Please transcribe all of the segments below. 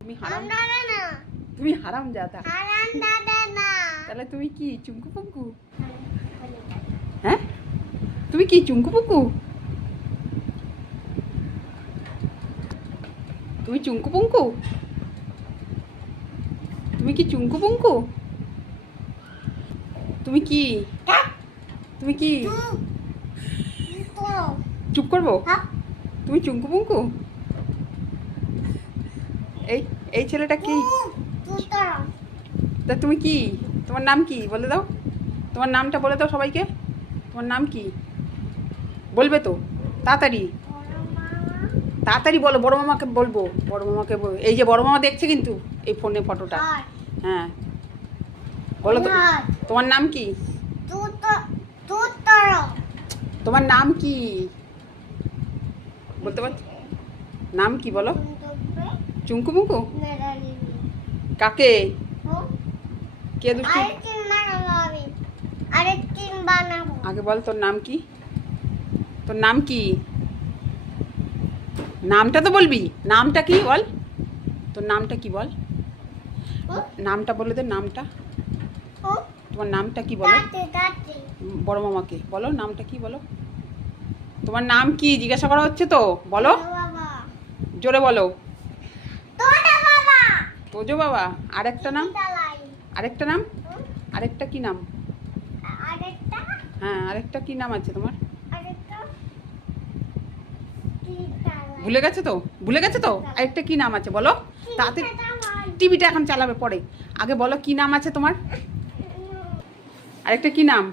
তুমি হারামজাদা। তাহলে তুমি কি চুঙ্কু পুঙ্কু? হ্যাঁ, তুমি কি চুঙ্কু পুঙ্কু? তুমি চুঙ্কু পুঙ্কু? তুমি কি চুঙ্কু পুঙ্কু? তুমি কি তুমি কি চুপ করবো? তুমি চুঙ্কু পুঙ্কু? এই এই ছেলেটা কি? তা তুমি কি? তোমার নাম কি বলে দাও? তোমার নামটা বলে দাও সবাইকে। তোমার নাম কি বলবে তো? তাড়াতাড়ি তাড়াতাড়ি বলো। বড় মামাকে বলবো। বড় মামাকে এই যে বড় মামা দেখছে কিন্তু এই ফোনে ফটোটা। হ্যাঁ বলো তো, তোমার নাম কি? তোমার নাম কি বলতে পারছো? নাম কি বলো? চুঙ্কু পুঙ্কু? কাকে? কে দুষ্টি? আগে বল তোর নাম কি? তোর নাম কি? নামটা তো বলবি। নামটা কি বল? তোর নামটা কি বল? নামটা বলে দে। নামটা তোমার নামটা কি বলো? বড় মামাকে বলো নামটা কি বলো। তোমার নাম কি জিজ্ঞাসা করা হচ্ছে তো, বলো জোরে বলো। তোজো বাবা। আরেকটা নাম? আরেকটা নাম? আরেকটা কি নাম? হ্যাঁ আরেকটা কি নাম আছে তোমার? ভুলে গেছে তো? ভুলে গেছে তো? আরেকটা কি নাম আছে বলো তাতে। টিভিটা এখন চালাবে পরে। আগে বলো কি নাম আছে তোমার? আরেকটা কি নাম?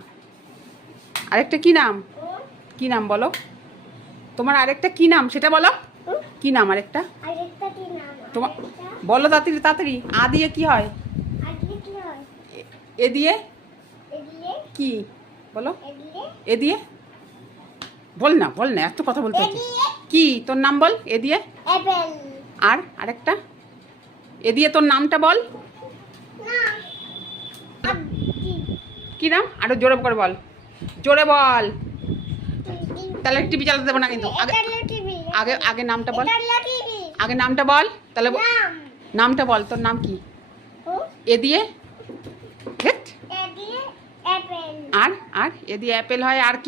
আরেকটা কি নাম? কি নাম বলো তোমার? আরেকটা কি নাম সেটা বলো। কি নাম আরেকটা? তোমার বলো তাড়াতাড়ি তাড়াতাড়ি। আ দিয়ে কি হয়? এ দিয়ে কি বলো? এ দিয়ে বল না, বল না, এত কথা বলতে হচ্ছে। কি তোর নাম বল? এ দিয়ে আর আরেকটা এ দিয়ে তোর নামটা বল। কি নাম? আরো জোরে করে বল। জোরে বল। তাহলে টিভি চালাতে দেবো না কিন্তু। আগে আগে আগে নামটা বল। আগে নামটা বল তাহলে। নামটা বল তোর নাম কি? এ দিয়ে আর আর এ দিয়ে অ্যাপেল হয়। আর কি?